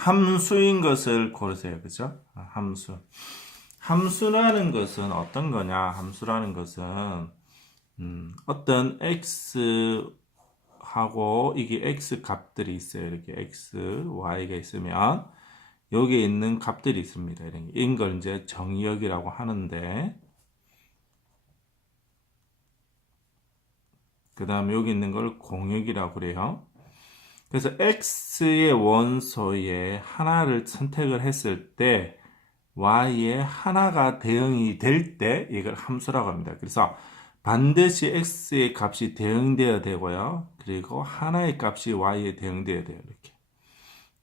함수인 것을 고르세요. 그죠? 함수. 함수라는 것은 어떤 거냐? 함수라는 것은 어떤 x하고 이게 x 값들이 있어요. 이렇게 x, y가 있으면 여기에 있는 값들이 있습니다. 이런 걸 이제 정의역이라고 하는데, 그 다음에 여기 있는 걸 공역이라고 그래요. 그래서 x의 원소에 하나를 선택을 했을 때 y의 하나가 대응이 될 때 이걸 함수라고 합니다. 그래서 반드시 x의 값이 대응되어야 되고요. 그리고 하나의 값이 y에 대응되어야 돼요. 이렇게.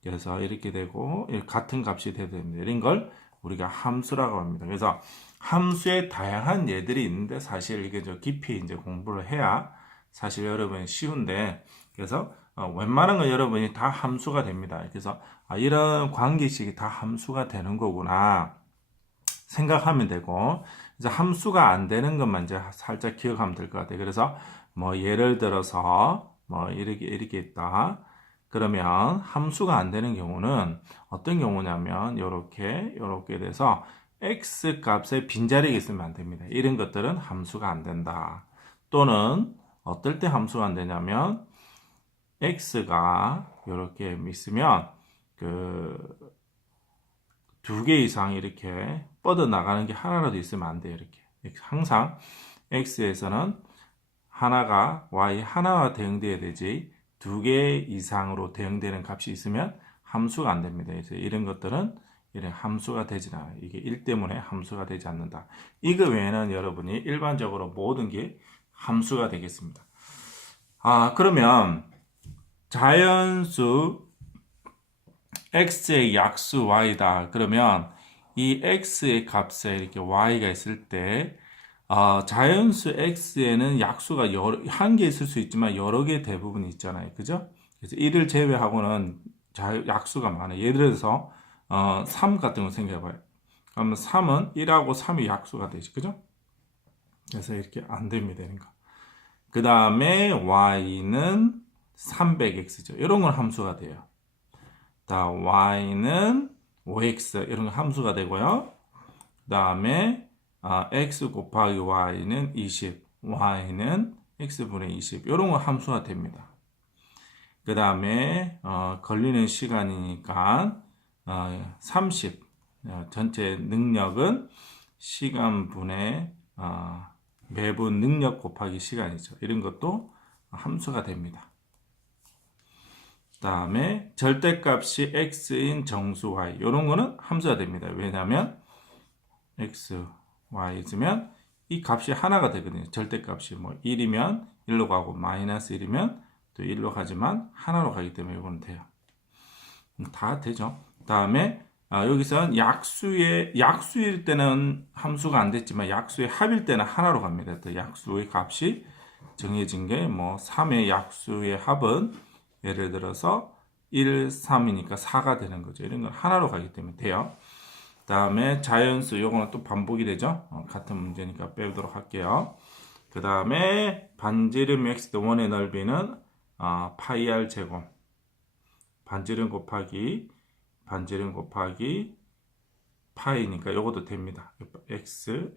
그래서 이렇게 되고 같은 값이 돼야 됩니다. 이런 걸 우리가 함수라고 합니다. 그래서 함수의 다양한 예들이 있는데 사실 이게 저 깊이 이제 공부를 해야 사실 여러분이 쉬운데, 그래서 웬만한 거 여러분이 다 함수가 됩니다. 그래서 이런 관계식이 다 함수가 되는 거구나 생각하면 되고, 이제 함수가 안 되는 것만 이제 살짝 기억하면 될 것 같아요. 그래서 뭐 예를 들어서 뭐 이렇게 있다. 그러면 함수가 안 되는 경우는 어떤 경우냐면 이렇게 돼서 x 값에 빈자리가 있으면 안 됩니다. 이런 것들은 함수가 안 된다. 또는 어떨 때 함수가 안 되냐면 x가 이렇게 있으면 그 두 개 이상 이렇게 뻗어 나가는 게 하나라도 있으면 안 돼요. 이렇게 항상 x에서는 하나가 y 하나와 대응돼야 되지 두 개 이상으로 대응되는 값이 있으면 함수가 안 됩니다. 그래서 이런 것들은 이런 함수가 되지 않아요. 이게 1 때문에 함수가 되지 않는다. 이거 외에는 여러분이 일반적으로 모든 게 함수가 되겠습니다. 그러면 자연수 x의 약수 y다. 그러면 이 x의 값에 이렇게 y가 있을 때 자연수 x에는 약수가 한 개 있을 수 있지만 여러 개 대부분 있잖아요. 그죠? 그래서 이를 제외하고는 약수가 많아요. 예를 들어서 3 같은 거 생각해봐요. 그러면 3은 1하고 3이 약수가 되지. 그죠? 그래서 이렇게 안 됩니다. 그 다음에 y는 300x죠. 이런 건 함수가 돼요. y는 5x 이런 거 함수가 되고요. 그 다음에 x 곱하기 y는 20, y는 x분의 20 이런 거 함수가 됩니다. 그 다음에 걸리는 시간이니까 30 전체 능력은 시간분의 매분 능력 곱하기 시간이죠. 이런 것도 함수가 됩니다. 그 다음에 절대값이 x인 정수 y 이런 거는 함수가 됩니다. 왜냐하면 x, y 있으면 이 값이 하나가 되거든요. 절대값이 뭐 1이면 1로 가고 마이너스 1이면 또 1로 가지만 하나로 가기 때문에 이거는 돼요. 다 되죠. 그 다음에 여기서는 약수일 때는 함수가 안 됐지만 약수의 합일 때는 하나로 갑니다. 또 약수의 값이 정해진 게 뭐 3의 약수의 합은 예를 들어서 1, 3이니까 4가 되는 거죠. 이런 건 하나로 가기 때문에 돼요. 다음에 자연수, 요거는 또 반복이 되죠. 같은 문제니까 빼도록 할게요. 그 다음에 반지름 x 원의 넓이는 파이 r 제곱, 반지름 곱하기 파이니까 요것도 됩니다. x.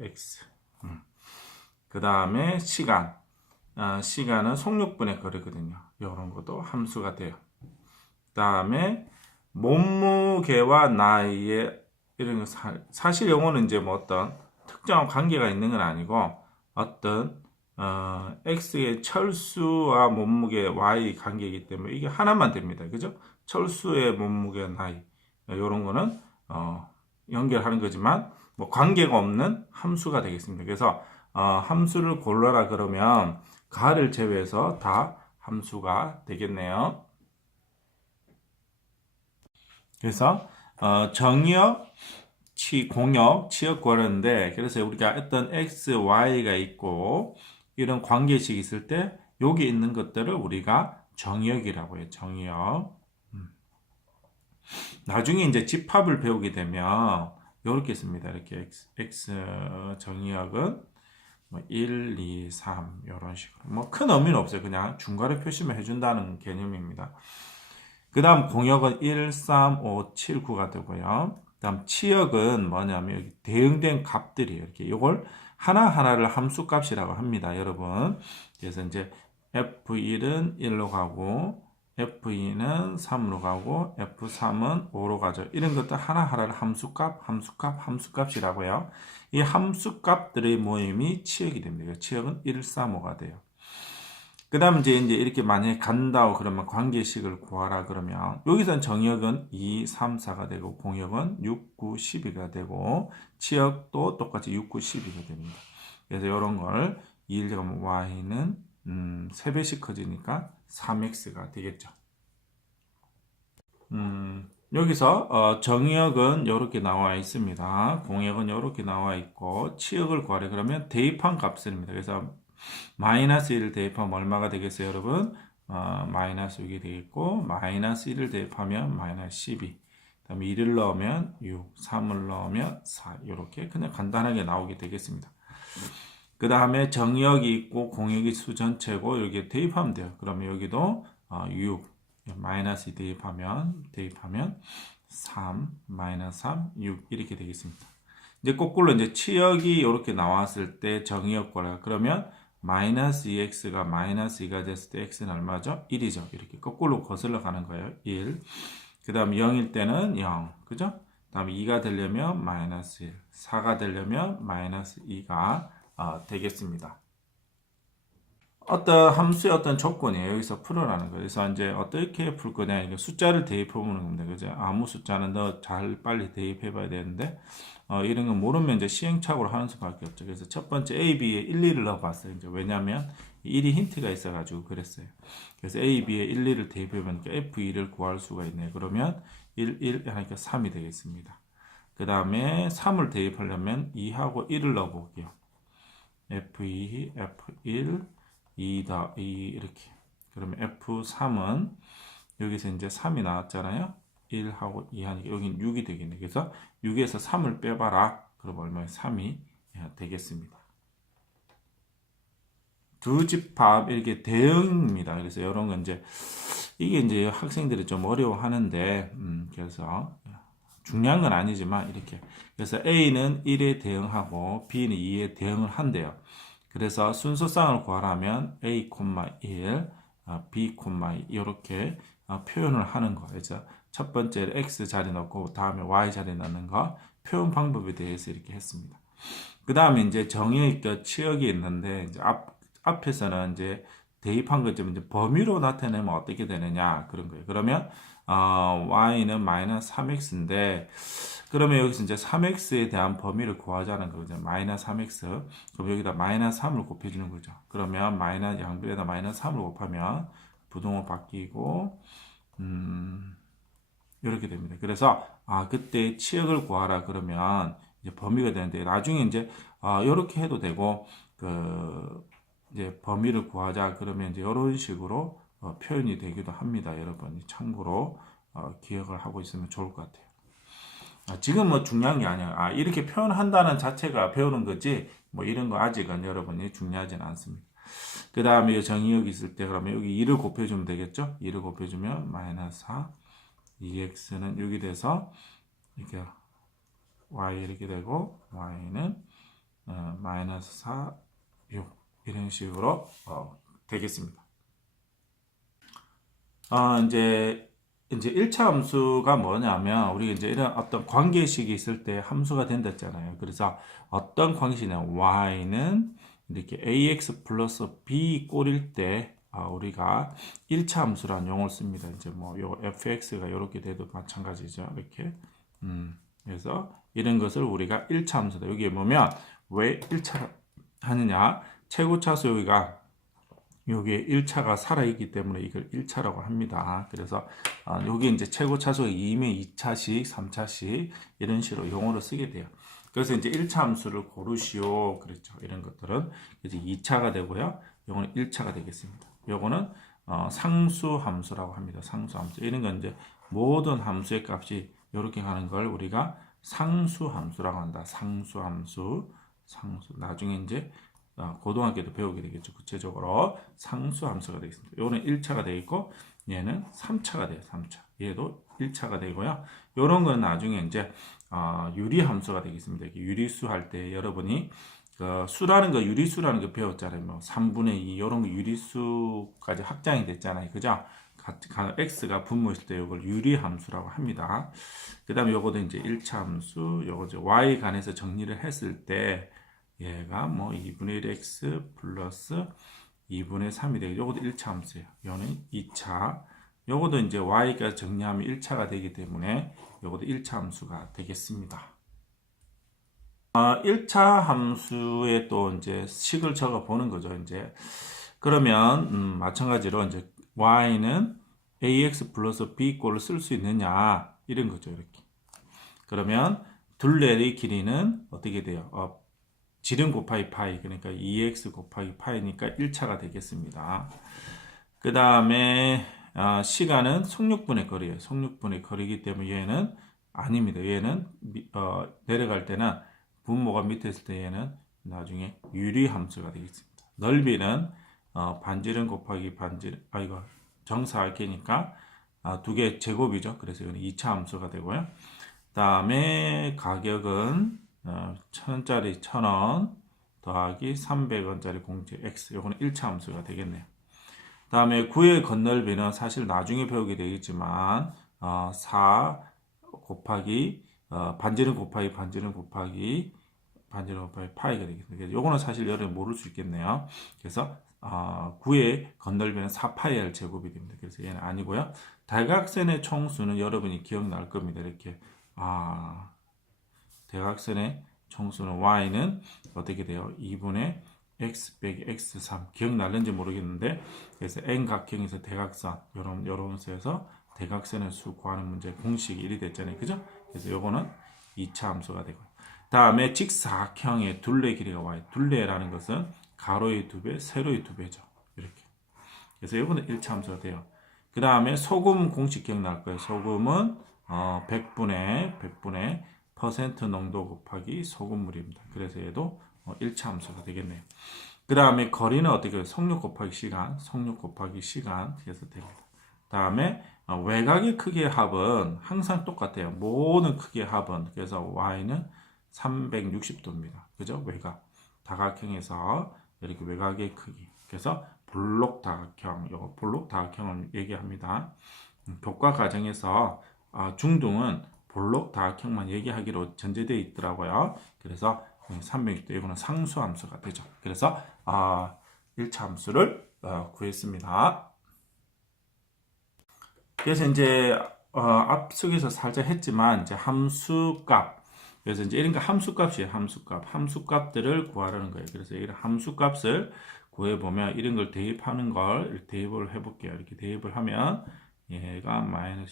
그 다음에 시간은 속력분의 거리거든요. 이런 것도 함수가 돼요. 그 다음에 몸무게와 나이에 이런 거 사실 영어는 이제 뭐 어떤 특정한 관계가 있는 건 아니고 어떤 x의 철수와 몸무게 y 관계이기 때문에 이게 하나만 됩니다. 그죠? 철수의 몸무게 나이 이런 거는 연결하는 거지만 뭐 관계가 없는 함수가 되겠습니다. 그래서 함수를 골라라 그러면 가를 제외해서 다 함수가 되겠네요. 그래서 정의역, 공역, 치역 구하는데 그래서 우리가 어떤 x, y가 있고 이런 관계식이 있을 때 여기 있는 것들을 우리가 정의역이라고 해요. 정의역. 나중에 이제 집합을 배우게 되면 이렇게 씁니다. 이렇게 x 정의역은 뭐 1, 2, 3 이런 식으로 뭐 큰 의미는 없어요. 그냥 중괄호 표시만 해준다는 개념입니다. 그 다음 공역은 1, 3, 5, 7, 9가 되고요. 그 다음 치역은 뭐냐면 여기 대응된 값들이에요. 이렇게 이걸 하나하나를 함수값이라고 합니다, 여러분. 그래서 이제 F1은 1로 가고 F2는 3으로 가고 F3은 5로 가죠. 이런 것들 하나하나를 함수값이라고요. 이 함수값들의 모임이 치역이 됩니다. 치역은 1, 3, 5가 돼요. 그 다음 이제 이렇게 만약에 간다고 그러면 관계식을 구하라 그러면 여기선 정역은 2, 3, 4가 되고 공역은 6, 9, 12가 되고 치역도 똑같이 6, 9, 12가 됩니다. 그래서 이런 걸 2를 제곱하면 y는 3배씩 커지니까 3x가 되겠죠. 여기서 정역은 이렇게 나와 있습니다. 공역은 이렇게 나와 있고 치역을 구하래 그러면 대입한 값입니다. 그래서 마이너스 1을 대입하면 얼마가 되겠어요, 여러분? 마이너스 6이 되겠고, 마이너스 1을 대입하면 마이너스 12. 그 다음에 1을 넣으면 6, 3을 넣으면 4. 이렇게 그냥 간단하게 나오게 되겠습니다. 그 다음에 정역이 있고, 공역이 수 전체고, 여기에 대입하면 돼요. 그러면 여기도 6, 마이너스 대입하면 3, 마이너스 3, 6 이렇게 되겠습니다. 이제 거꾸로 이제 치역이 이렇게 나왔을 때 정의역과라 그러면 마이너스 2x가 마이너스 2가 됐을 때 x는 얼마죠? 1이죠. 이렇게 거꾸로 거슬러 가는 거예요. 1. 그 다음 0일 때는 0. 그죠? 그 다음에 2가 되려면 마이너스 1. 4가 되려면 마이너스 2가 되겠습니다. 어떤 함수의 어떤 조건이에요. 여기서 풀어라는 거예요. 그래서 이제 어떻게 풀 거냐. 이게 숫자를 대입해 보는 겁니다. 그죠? 아무 숫자는 더 잘 빨리 대입해 봐야 되는데, 이런 거 모르면 이제 시행착오로 하는 수밖에 없죠. 그래서 첫 번째 A, B에 1, 2를 넣어 봤어요. 이제 왜냐면 1이 힌트가 있어가지고 그랬어요. 그래서 A, B에 1, 2를 대입해 보니까 F2를 구할 수가 있네요. 그러면 1, 1 하니까 3이 되겠습니다. 그 다음에 3을 대입하려면 2하고 1을 넣어 볼게요. F2, F1, 2 이렇게. 그러면 F3은 여기서 이제 3이 나왔잖아요. 1하고 2 하니까 여기는 6이 되겠네. 그래서 6에서 3을 빼봐라. 그럼 얼마에 3이 되겠습니다. 두 집합 이렇게 대응입니다. 그래서 이런 건 이게 이제 학생들이 좀 어려워하는데 그래서 중요한 건 아니지만 이렇게 그래서 A는 1에 대응하고 B는 2에 대응을 한대요. 그래서 순서쌍을 구하라면 A, 1, B, 2 이렇게 표현을 하는 거예요. 그래서 첫 번째를 X 자리 넣고 다음에 Y 자리 넣는 거 표현 방법에 대해서 이렇게 했습니다. 그 다음에 이제 정의의 치역이 있는데 이제 앞에서는 이제 대입한 것처럼 이제 범위로 나타내면 어떻게 되느냐 그런 거예요. 그러면 y는 마이너스 3x인데 그러면 여기서 이제 3x에 대한 범위를 구하자는 거죠. 마이너스 3x. 그럼 여기다 마이너스 3을 곱해주는 거죠. 그러면 마이너스 양변에다 마이너스 3을 곱하면 부동호 바뀌고 이렇게 됩니다. 그래서 그때 치역을 구하라 그러면 이제 범위가 되는데 나중에 이제 이렇게 해도 되고 이제 범위를 구하자 그러면 이제 이런 식으로 표현이 되기도 합니다. 여러분 참고로 기억을 하고 있으면 좋을 것 같아요. 지금 뭐 중요한 게 아니야. 이렇게 표현한다는 자체가 배우는 거지 뭐 이런 거 아직은 여러분이 중요하진 않습니다. 그 다음에 정의역이 있을 때 그러면 여기 2를 곱해주면 되겠죠? 2를 곱해주면 마이너스 4 2x는 6이 돼서 이렇게 y 이렇게 되고 y는 마이너스 4 6 이런 식으로 되겠습니다. 이제 1차 함수가 뭐냐면 우리가 이제 이런 어떤 관계식이 있을 때 함수가 된다 했잖아요. 그래서 어떤 관계식이냐 y는 이렇게 ax 플러스 b 꼴일 때 우리가 1차 함수라는 용어를 씁니다. 이제 뭐 요 fx가 이렇게 돼도 마찬가지죠. 이렇게 그래서 이런 것을 우리가 1차 함수다. 여기에 보면 왜 1차 하느냐 최고차수 여기가 여기에 1차가 살아있기 때문에 이걸 1차라고 합니다. 그래서 여기 이제 최고차수가 2면 2차식, 3차식 이런 식으로 용어를 쓰게 돼요. 그래서 이제 1차 함수를 고르시오 그랬죠. 이런 것들은 이제 2차가 되고요. 요거는 1차가 되겠습니다. 요거는 상수 함수라고 합니다. 상수 함수. 이런 건 이제 모든 함수의 값이 이렇게 가는 걸 우리가 상수 함수라고 한다. 상수 함수. 나중에 이제 고등학교도 배우게 되겠죠. 구체적으로 상수 함수가 되겠습니다. 요거는 1차가 되겠고 얘는 3차가 돼요. 3차. 얘도 1차가 되고요. 요런 건 나중에 이제 유리 함수가 되겠습니다. 유리수 할 때 여러분이 그 수라는 거, 유리수라는 거 배웠잖아요. 뭐 3분의 2 이런 거 유리수까지 확장이 됐잖아요. 그죠? x가 분모했을 때 이걸 유리 함수라고 합니다. 그 다음에 요것도 이제 1차 함수, 요거 이제 y 간에서 정리를 했을 때 얘가 뭐 2분의 1 x 플러스 2분의 3이 되고 요것도 1차 함수예요. 요는 2차. 요것도 이제 y가 정리하면 1차가 되기 때문에 요것도 1차 함수가 되겠습니다. 1차 함수에 또 이제 식을 적어 보는 거죠. 이제 그러면 마찬가지로 이제 y는 ax 플러스 b 꼴을 쓸 수 있느냐 이런 거죠. 이렇게. 그러면 둘레의 길이는 어떻게 돼요? 지름 곱하기 파이, 그러니까 2x 곱하기 파이니까 1차가 되겠습니다. 그 다음에 시간은 속력분의 거리예요. 속력분의 거리이기 때문에 얘는 아닙니다. 얘는 내려갈 때는 분모가 밑에 있을 때 얘는 나중에 유리 함수가 되겠습니다. 넓이는 반지름 곱하기 반지름, 이거 정사각이니까 두 개 제곱이죠. 그래서 이건 2차 함수가 되고요. 그 다음에 가격은 1,000원짜리 1,000원 더하기 300원짜리 공제 x, 요거는 1차 함수가 되겠네요. 다음에 구의 건널비는 사실 나중에 배우게 되겠지만 4 곱하기 반지름 곱하기 반지름 곱하기 파이가 되겠습니다. 요거는 사실 여러분 모를 수 있겠네요. 그래서 9의 건널비는 4파이r 제곱이 됩니다. 그래서 얘는 아니고요. 대각선의 총수는 여러분이 기억날 겁니다. 이렇게 대각선의 총수는 y는 어떻게 돼요? 2분의 x 빼기 x3 기억날는지 모르겠는데 그래서 n각형에서 대각선 요런 수에서 대각선의 수 구하는 문제 공식이 1이 됐잖아요. 그죠? 그래서 요거는 2차 함수가 되고요. 다음에 직사각형의 둘레 길이가 y. 둘레라는 것은 가로의 2배, 세로의 2배죠. 이렇게. 그래서 요거는 1차 함수가 돼요. 그 다음에 소금 공식 기억날 거예요. 소금은 100분의 퍼센트 농도 곱하기 소금물입니다. 그래서 얘도 1차 함수가 되겠네요. 그 다음에 거리는 어떻게 해요? 속력 곱하기 시간, 속력 곱하기 시간 해서 됩니다. 다음에 외곽의 크기의 합은 항상 똑같아요. 모든 크기의 합은. 그래서 y는 360도입니다. 그죠? 외곽. 다각형에서 이렇게 외곽의 크기. 그래서 볼록 다각형, 요거 볼록 다각형을 얘기합니다. 교과 과정에서 중등은 볼록 다각형만 얘기하기로 전제되어 있더라고요. 그래서 360도 이거는 상수함수가 되죠. 그래서 1차 함수를 구했습니다. 그래서 이제 앞서에서 살짝 했지만 이제 함수값, 그래서 이제 이런 거 함수값이에요. 함수값들을 구하라는 거예요. 그래서 이런 함수값을 구해 보면 이런 걸 대입하는 걸 대입을 해볼게요. 이렇게 대입을 하면 얘가 마이너스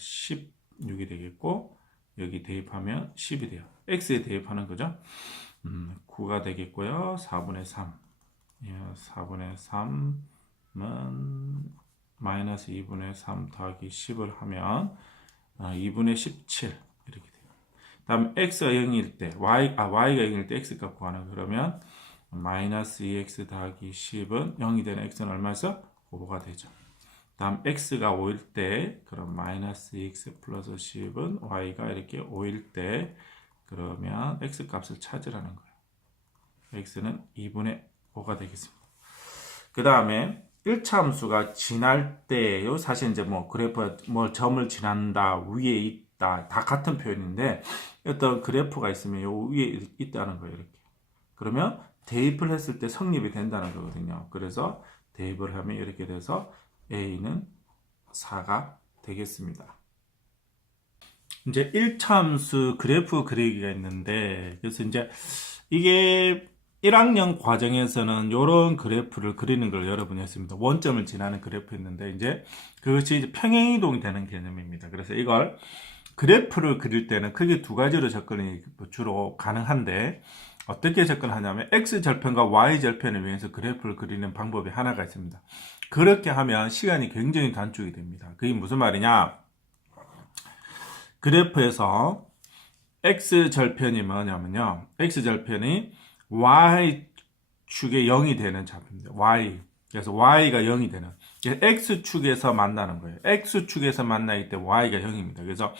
16이 되겠고 여기 대입하면 10이 돼요. x에 대입하는 거죠. 9가 되겠고요. 4분의 3. 4분의 3은 마이너스 2분의 3 더하기 10을 하면 2분의 17 이렇게 돼요. 다음 x가 0일 때 y가 0일 때 x값 구하는 그러면 마이너스 2x 더하기 10은 0이 되는 x는 얼마죠? 5가 되죠. 다음 x가 5일 때 그럼 마이너스 2x 플러스 10은 y가 이렇게 5일 때 그러면 x 값을 찾으라는 거예요. x는 2분의 5가 되겠습니다. 그 다음에 1차 함수가 지날 때요. 사실 이제 뭐 그래프 점을 지난다 위에 있다 다 같은 표현인데 어떤 그래프가 있으면 요 위에 있다는 거예요. 이렇게. 그러면 대입을 했을 때 성립이 된다는 거거든요. 그래서 대입을 하면 이렇게 돼서 a는 4가 되겠습니다. 이제 1차 함수 그래프 그리기가 있는데 그래서 이제 이게 1학년 과정에서는 이런 그래프를 그리는 걸 여러분이 했습니다. 원점을 지나는 그래프였는데 이제 그것이 이제 평행이동이 되는 개념입니다. 그래서 이걸 그래프를 그릴 때는 크게 두 가지로 접근이 주로 가능한데 어떻게 접근하냐면 x절편과 y절편을 위해서 그래프를 그리는 방법이 하나가 있습니다. 그렇게 하면 시간이 굉장히 단축이 됩니다. 그게 무슨 말이냐? 그래프에서 x절편이 뭐냐면요. x절편이 y축에 0이 되는 좌표입니다. y. 그래서 y가 0이 되는. x축에서 만나는 거예요. x축에서 만나기 때문에 y가 0입니다. 그래서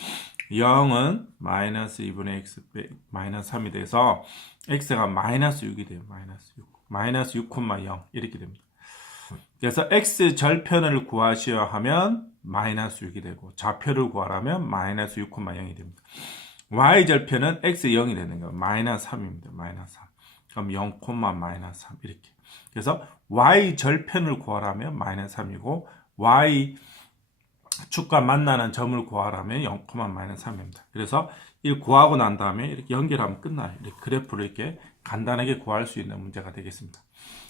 0은 마이너스 2분의 x 마이너스 3이 돼서 x가 마이너스 6이 돼요. 마이너스 6. 마이너스 6,0 이렇게 됩니다. 그래서 x 절편을 구하셔야 하면 마이너스 6이 되고 좌표를 구하려면 마이너스 6,0이 됩니다. y 절편은 x 0이 되는 거예요. 마이너스 3입니다. 마이너스 3. 그럼 0, 마이너스 3 이렇게. 그래서 y 절편을 구하려면 마이너스 3이고 y 축과 만나는 점을 구하려면 0, 마이너스 3입니다. 그래서 이 구하고 난 다음에 이렇게 연결하면 끝나요. 이렇게 그래프를 이렇게 간단하게 구할 수 있는 문제가 되겠습니다.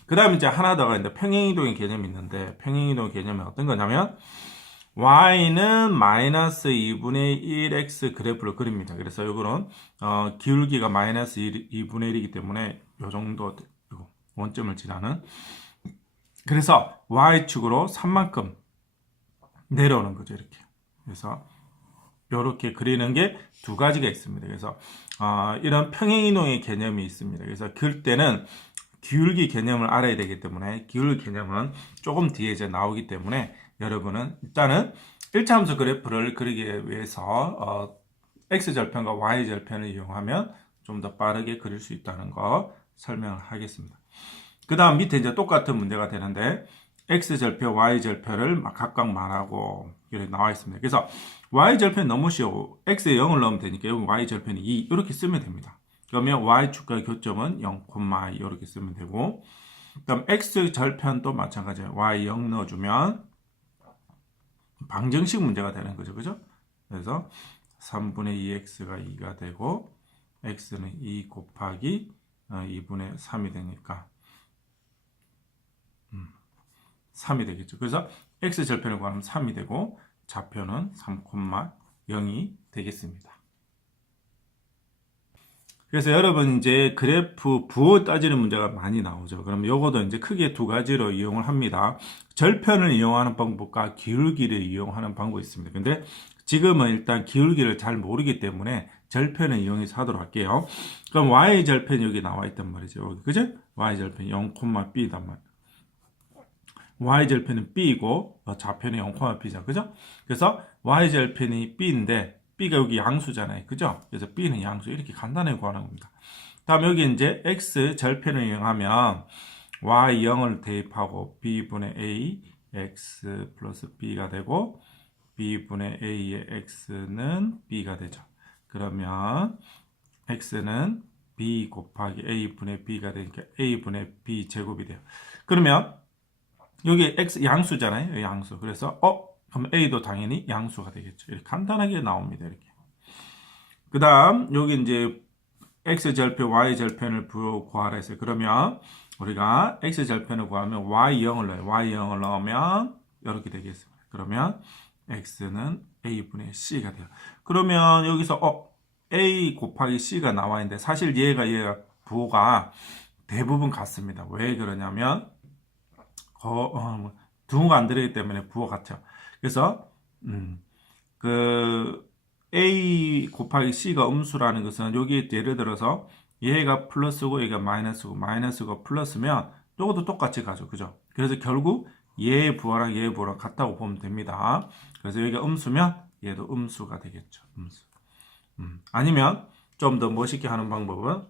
그 다음에 이제 하나 더가 있는데 평행이동의 개념이 있는데 평행이동의 개념은 어떤 거냐면 y는 마이너스 2분의 1x 그래프를 그립니다. 그래서 이거는 기울기가 마이너스 2분의 1이기 때문에 이 정도 원점을 지나는 그래서 y축으로 3만큼 내려오는 거죠. 이렇게. 그래서 이렇게 그리는 게 두 가지가 있습니다. 그래서 이런 평행이동의 개념이 있습니다. 그래서 그럴 때는 기울기 개념을 알아야 되기 때문에 기울기 개념은 조금 뒤에 이제 나오기 때문에 여러분은 일단은 1차 함수 그래프를 그리기 위해서 x절편과 y절편을 이용하면 좀 더 빠르게 그릴 수 있다는 거 설명을 하겠습니다. 그 다음 밑에 이제 똑같은 문제가 되는데 x절편, y절편을 각각 말하고 이렇게 나와 있습니다. 그래서 y절편 너무 쉬워. x에 0을 넣으면 되니까 여기 y절편이 2 이렇게 쓰면 됩니다. 그러면 y축과 교점은 0, 이렇게 쓰면 되고 그 다음 x절편도 마찬가지예요. y 0 넣어주면 방정식 문제가 되는 거죠. 그죠? 그래서 3분의 2x가 2가 되고 x는 2 곱하기 2분의 3이 되니까 3이 되겠죠. 그래서 x절편을 구하면 3이 되고 좌표는 3,0이 되겠습니다. 그래서 여러분 이제 그래프 부호 따지는 문제가 많이 나오죠. 그럼 요거도 이제 크게 두 가지로 이용을 합니다. 절편을 이용하는 방법과 기울기를 이용하는 방법이 있습니다. 근데 지금은 일단 기울기를 잘 모르기 때문에 절편을 이용해서 하도록 할게요. 그럼 y절편이 여기 나와 있단 말이죠. 그죠? y절편 0,b단 말이에요. y절편은 b이고 좌표는 0,b죠. 그죠? 그래서 y절편이 b인데 b가 여기 양수잖아요. 그죠? 그래서 b는 양수 이렇게 간단하게 구하는 겁니다. 다음 여기 이제 x절편을 이용하면 y0을 대입하고 b분의 a x 플러스 b가 되고 b분의 a의 x는 b가 되죠. 그러면 x는 b 곱하기 a분의 b가 되니까 a분의 b 제곱이 돼요. 그러면 여기 x 양수잖아요. 양수. 그래서 그럼 a도 당연히 양수가 되겠죠. 이렇게 간단하게 나옵니다. 이렇게. 그 다음 여기 이제 x절편, y절편을 구하라 했어요. 그러면 우리가 x절편을 구하면 y0을 넣어요. y0을 넣으면 이렇게 되겠습니다. 그러면 x는 a분의 c가 돼요. 그러면 여기서 a 곱하기 c가 나와 있는데 사실 얘가 부호가 대부분 같습니다. 왜 그러냐면 등호가 안 들어있기 때문에 부호 같아요. 그래서 그 a 곱하기 c가 음수라는 것은 여기 예를 들어서 얘가 플러스고 얘가 마이너스고 마이너스고 플러스면 요것도 똑같이 가죠. 그죠? 그래서 결국 얘의 부호랑 얘의 부호랑 같다고 보면 됩니다. 그래서 여기가 음수면 얘도 음수가 되겠죠. 음수. 아니면 좀 더 멋있게 하는 방법은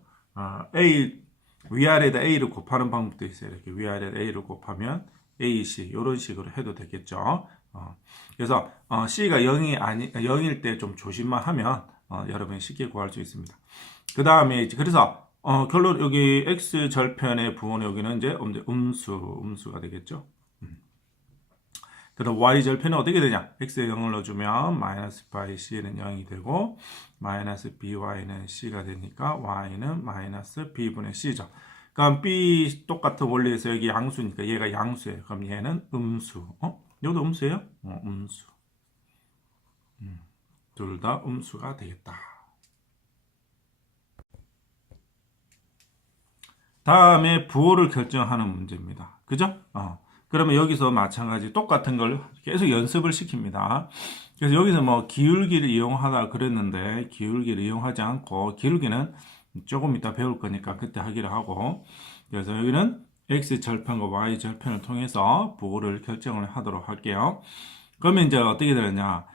a 위아래에다 a를 곱하는 방법도 있어요. 이렇게 위아래에다 a를 곱하면 ac 이런 식으로 해도 되겠죠. 그래서 c가 0일 때 좀 조심만 하면 여러분이 쉽게 구할 수 있습니다. 그 다음에 그래서 결론 여기 x 절편의 부호는 여기는 이제 음수가 되겠죠. 그럼 y 절편은 어떻게 되냐? x에 0을 넣어주면 마이너스 바이 c는 0이 되고 마이너스 by는 c가 되니까 y는 마이너스 b분의 c죠. 그럼 b 똑같은 원리에서 여기 양수니까 얘가 양수예요. 그럼 얘는 음수. 여기도 음수예요? 음수. 둘 다 음수가 되겠다. 다음에 부호를 결정하는 문제입니다. 그죠? 그러면 여기서 마찬가지 똑같은 걸 계속 연습을 시킵니다. 그래서 여기서 뭐 기울기를 이용하다 그랬는데 기울기를 이용하지 않고 기울기는 조금 이따 배울 거니까 그때 하기로 하고 그래서 여기는 x절편과 y절편을 통해서 부호를 결정을 하도록 할게요. 그러면 이제 어떻게 되느냐?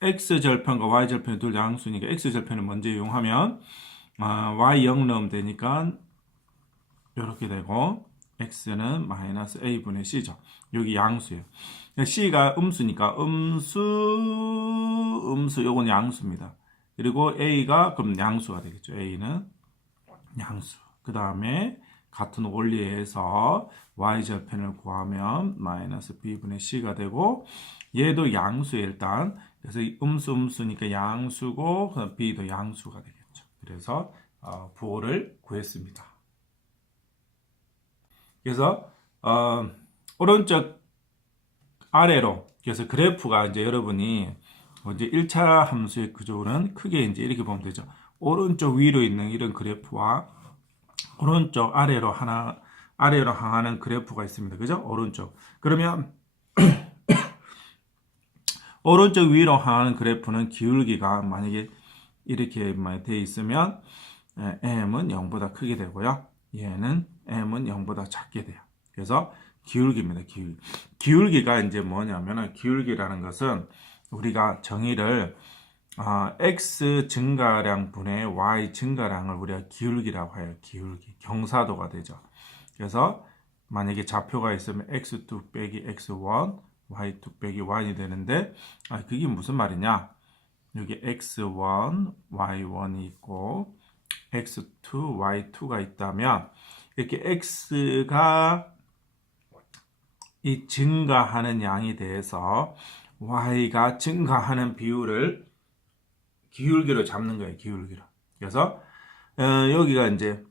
x절편과 y절편이 둘 다 양수니까 x절편을 먼저 이용하면 y 0 넣으면 되니까 이렇게 되고 x는 마이너스 a분의 c죠. 여기 양수예요. c가 음수니까 음수 요건 양수입니다. 그리고 a가 그럼 양수가 되겠죠. a는 양수. 그 다음에 같은 원리에서 y절편을 구하면 마이너스 b분의 c가 되고 얘도 양수예요. 일단 그래서 음수니까 양수고 그다음 b도 양수가 되겠죠. 그래서 부호를 구했습니다. 그래서 오른쪽 아래로 그래서 그래프가 이제 여러분이 이제 1차 함수의 구조는 크게 이제 이렇게 보면 되죠. 오른쪽 위로 있는 이런 그래프와 오른쪽 아래로 향하는 그래프가 있습니다. 그죠? 오른쪽. 그러면 오른쪽 위로 향하는 그래프는 기울기가 만약에 이렇게 되어 있으면 m은 0보다 크게 되고요. 얘는 m은 0보다 작게 돼요. 그래서 기울기입니다. 기울기가 이제 뭐냐면 기울기라는 것은 우리가 정의를 x 증가량 분의 y 증가량을 우리가 기울기라고 해요. 기울기. 경사도가 되죠. 그래서 만약에 좌표가 있으면 x2 빼기 x1 y2 빼기 y1이 되는데 그게 무슨 말이냐? 여기 x1, y1이 있고 x2, y2가 있다면 이렇게 x가 이 증가하는 양에 대해서 y가 증가하는 비율을 기울기로 잡는 거예요. 기울기로. 그래서 여기가 이제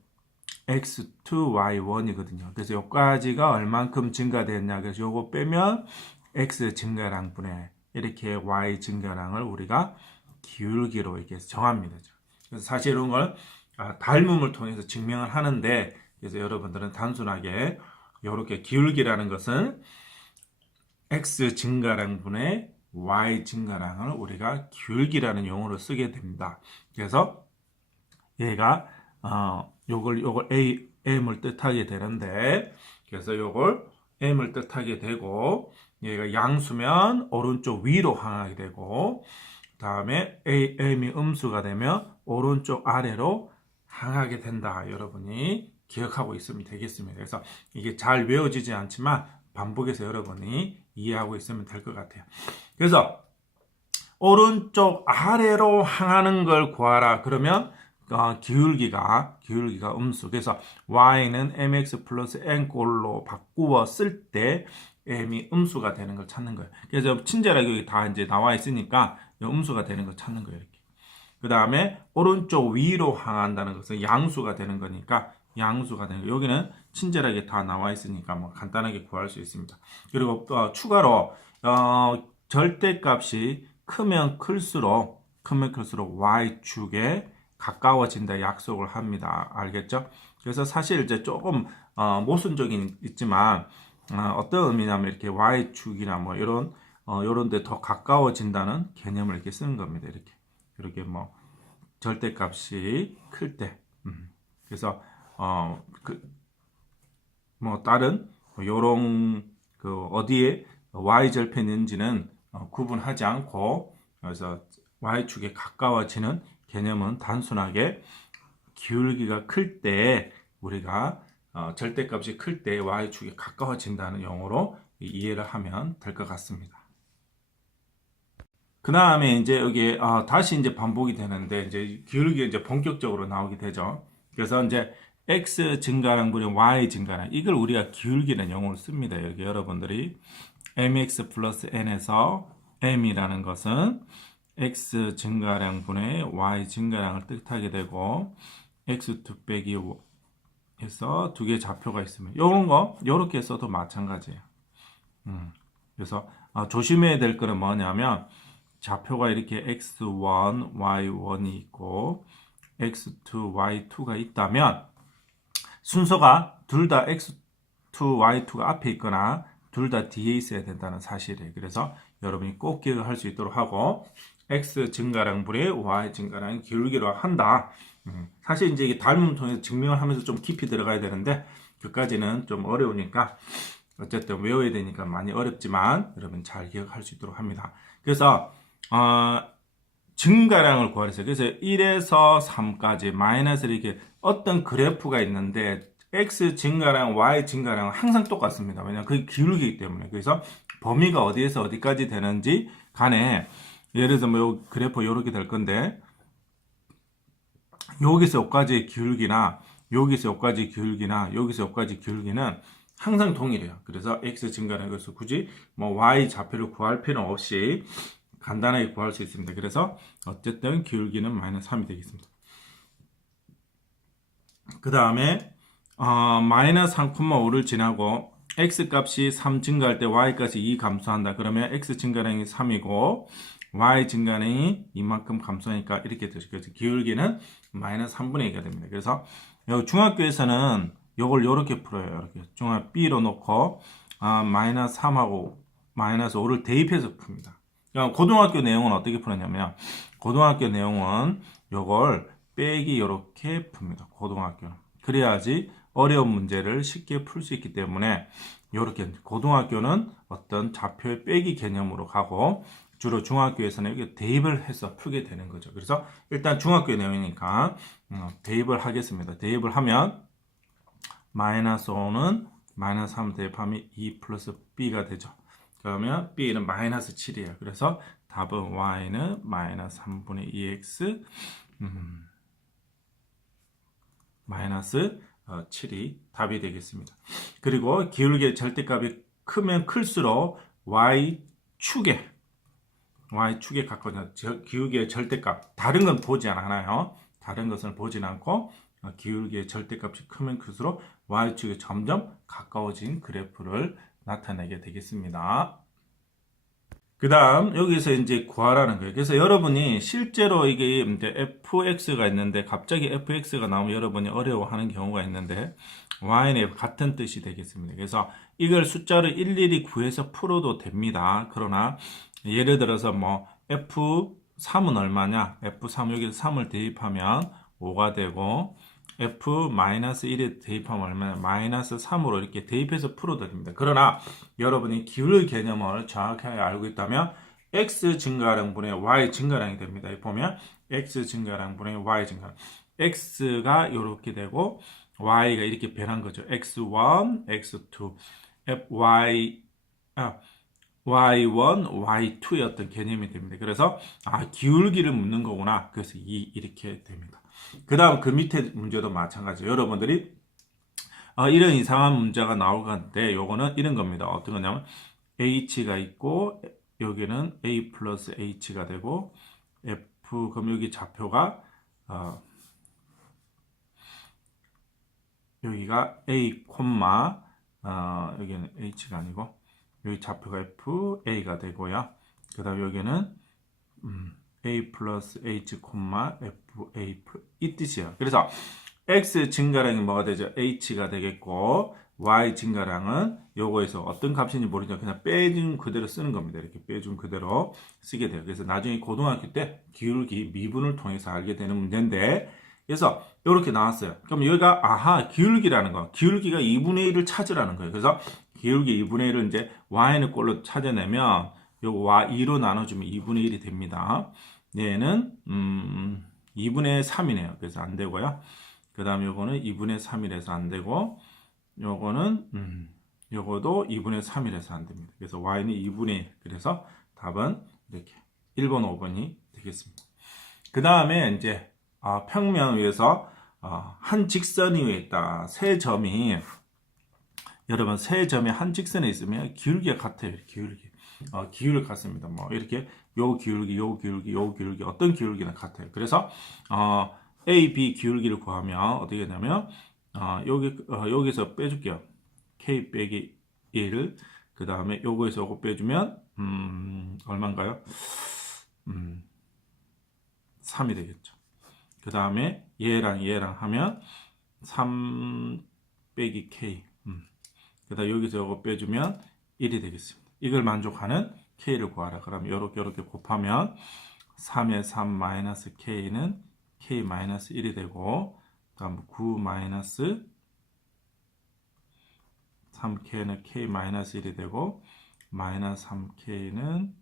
x2, y1이거든요. 그래서 여기까지가 얼만큼 증가됐냐. 그래서 요거 빼면 x 증가량 분의 이렇게 y 증가량을 우리가 기울기로 이렇게 정합니다. 그래서 사실 이런 걸 닮음을 통해서 증명을 하는데 그래서 여러분들은 단순하게 이렇게 기울기라는 것은 x 증가량 분의 y 증가량을 우리가 기울기라는 용어로 쓰게 됩니다. 그래서 얘가 요걸 m을 뜻하게 되는데 그래서 요걸 m을 뜻하게 되고 얘가 양수면 오른쪽 위로 향하게 되고 다음에 m이 음수가 되면 오른쪽 아래로 향하게 된다. 여러분이 기억하고 있으면 되겠습니다. 그래서 이게 잘 외워지지 않지만 반복해서 여러분이 이해하고 있으면 될 것 같아요. 그래서 오른쪽 아래로 향하는 걸 구하라. 그러면 기울기가 음수. 그래서 y는 mx 플러스 n꼴로 바꾸어 쓸 때 m이 음수가 되는 걸 찾는 거예요. 그래서 친절하게 여기 다 이제 나와 있으니까 음수가 되는 걸 찾는 거예요. 이렇게. 그 다음에 오른쪽 위로 향한다는 것은 양수가 되는 거니까 양수가 되는 거. 여기는 친절하게 다 나와 있으니까 뭐 간단하게 구할 수 있습니다. 그리고 추가로 절대값이 크면 클수록 y축에 가까워진다 약속을 합니다. 알겠죠? 그래서 사실 이제 조금 모순적인 있지만 어떤 의미냐면 이렇게 y축이나 뭐 이런 데 더 가까워진다는 개념을 이렇게 쓰는 겁니다. 이렇게 뭐 절대값이 클 때. 그래서 뭐 다른 요런 어디에 y절편인지는 구분하지 않고 그래서 y축에 가까워지는 개념은 단순하게 기울기가 클 때 우리가 절대값이 클 때 y축에 가까워진다는 용어로 이해를 하면 될 것 같습니다. 그 다음에 이제 여기 다시 이제 반복이 되는데 이제 기울기가 이제 본격적으로 나오게 되죠. 그래서 이제 x 증가량 분의 y 증가량 이걸 우리가 기울기라는 용어로 씁니다. 여기 여러분들이 mx 플러스 n에서 m이라는 것은 x 증가량 분의 y 증가량을 뜻하게 되고 x2 빼기 해서 두 개의 좌표가 있으면 이런 거 이렇게 써도 마찬가지예요. 그래서 조심해야 될 거는 뭐냐면 좌표가 이렇게 x1, y1이 있고 x2, y2가 있다면 순서가 둘 다 x2, y2가 앞에 있거나 둘 다 뒤에 있어야 된다는 사실이에요. 그래서 여러분이 꼭 기억할 수 있도록 하고 x 증가량분의 y 증가량 기울기로 한다. 사실 이제 이게 닮음을 통해서 증명을 하면서 좀 깊이 들어가야 되는데 그까지는 좀 어려우니까 어쨌든 외워야 되니까 많이 어렵지만 여러분 잘 기억할 수 있도록 합니다. 그래서 증가량을 구하래요. 그래서 1에서 3까지 마이너스 이렇게 어떤 그래프가 있는데 x 증가량, y 증가량은 항상 똑같습니다. 왜냐하면 그게 기울기이기 때문에. 그래서 범위가 어디에서 어디까지 되는지 간에 예를 들어서 뭐 그래프 이렇게 될 건데 여기서 여기까지의 기울기나 여기서 여기까지 기울기나 여기서 여기까지 기울기는 항상 동일해요. 그래서 x 증가량 그래서 굳이 뭐 y 좌표를 구할 필요는 없이 간단하게 구할 수 있습니다. 그래서 어쨌든 기울기는 마이너스 3이 되겠습니다. 그 다음에 마이너스 3,5를 지나고 x 값이 3 증가할 때 y 값이 2 감소한다. 그러면 x 증가량이 3이고 y 증가량이 이만큼 감소하니까 이렇게 되죠. 그래서 기울기는 마이너스 3분의 2가 됩니다. 그래서 여기 중학교에서는 이걸 이렇게 풀어요. 이렇게 중학 B로 놓고 마이너스 3하고 마이너스 5를 대입해서 풉니다. 그러니까 고등학교 내용은 어떻게 풀었냐면 고등학교 내용은 이걸 빼기 이렇게 풉니다. 고등학교는. 그래야지 어려운 문제를 쉽게 풀 수 있기 때문에 이렇게 고등학교는 어떤 좌표의 빼기 개념으로 가고 주로 중학교에서는 이렇게 대입을 해서 풀게 되는 거죠. 그래서 일단 중학교 내용이니까 대입을 하겠습니다. 대입을 하면 마이너스 5는 마이너스 3 대입하면 2 플러스 b가 되죠. 그러면 b는 마이너스 7이에요. 그래서 답은 y는 마이너스 3분의 2x 마이너스 7이 답이 되겠습니다. 그리고 기울기의 절대값이 크면 클수록 y축에 가까워져 기울기의 절대값 다른 건 보지 않아요. 다른 것을 보진 않고 기울기의 절대값이 크면 클수록 y축에 점점 가까워진 그래프를 나타내게 되겠습니다. 그 다음 여기서 이제 구하라는 거예요. 그래서 여러분이 실제로 이게 이제 fx가 있는데 갑자기 fx가 나오면 여러분이 어려워하는 경우가 있는데 y는 같은 뜻이 되겠습니다. 그래서 이걸 숫자를 일일이 구해서 풀어도 됩니다. 그러나 예를 들어서 뭐 f3은 얼마냐? f3 여기서 3을 대입하면 5가 되고 f-1에 대입하면 얼마나 마이너스 3으로 이렇게 대입해서 풀어드립니다. 그러나 여러분이 기울 개념을 정확하게 알고 있다면 x 증가량분의 y 증가량이 됩니다. 보면 x 증가량분의 y 증가량 x가 이렇게 되고 y가 이렇게 변한 거죠. x1, x2, y1, y2였던 개념이 됩니다. 그래서 기울기를 묻는 거구나. 그래서 이렇게 됩니다. 그 다음 그 밑에 문제도 마찬가지예요. 여러분들이 이런 이상한 문제가 나올 건데 요거는 이런 겁니다. 어떤 거냐면 h가 있고 여기는 a 플러스 h가 되고 f 그럼 여기 좌표가 여기가 a 콤마 여기는 h가 아니고 여기 좌표가 f a가 되고요. 그 다음 여기는 a 플러스 h 콤마 f a 이 뜻이에요. 그래서 x 증가량이 뭐가 되죠? h가 되겠고 y 증가량은 요거에서 어떤 값인지 모르니까 그냥 빼준 그대로 쓰는 겁니다. 이렇게 빼준 그대로 쓰게 돼요. 그래서 나중에 고등학교 때 기울기 미분을 통해서 알게 되는 문제인데 그래서 이렇게 나왔어요. 그럼 여기가 기울기라는 거. 기울기가 2분의 1을 찾으라는 거예요. 그래서 기울기 2분의 1을 이제 y는 꼴로 찾아내면 요거 y2로 나눠주면 2분의 1이 됩니다. 얘는 2분의 3이네요. 그래서 안 되고요. 그 다음 요거는 2분의 3이라서 안 되고 요거는 요거도 2분의 3이라서 안 됩니다. 그래서 y는 2분의 1. 그래서 답은 이렇게 1번, 5번이 되겠습니다. 그 다음에 이제 평면 위에서 한 직선 위에 있다. 세 점이 여러분 세 점이 한 직선에 있으면 기울기가 같아요. 기울기 같습니다. 뭐 이렇게 요 기울기 어떤 기울기나 같아요. 그래서 A, B 기울기를 구하면 어떻게 되냐면 여기서 빼줄게요. K 빼기 1. 그 다음에 요거에서 요거 빼주면 얼마인가요? 3이 되겠죠. 그 다음에 얘랑 하면 3 빼기 K. 그 다음 여기서 요거 빼주면 1이 되겠습니다. 이걸 만족하는 K를 구하라. 그러면 요렇게 곱하면 3의 3 마이너스 k는 k 마이너스 1이 되고, 다음 9 마이너스 3k는 k 마이너스 1이 되고, 마이너스 3k는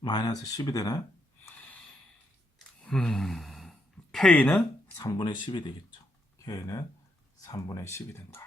마이너스 10이 되나요? k는 3분의 10이 되겠죠. k는 3분의 10이 된다.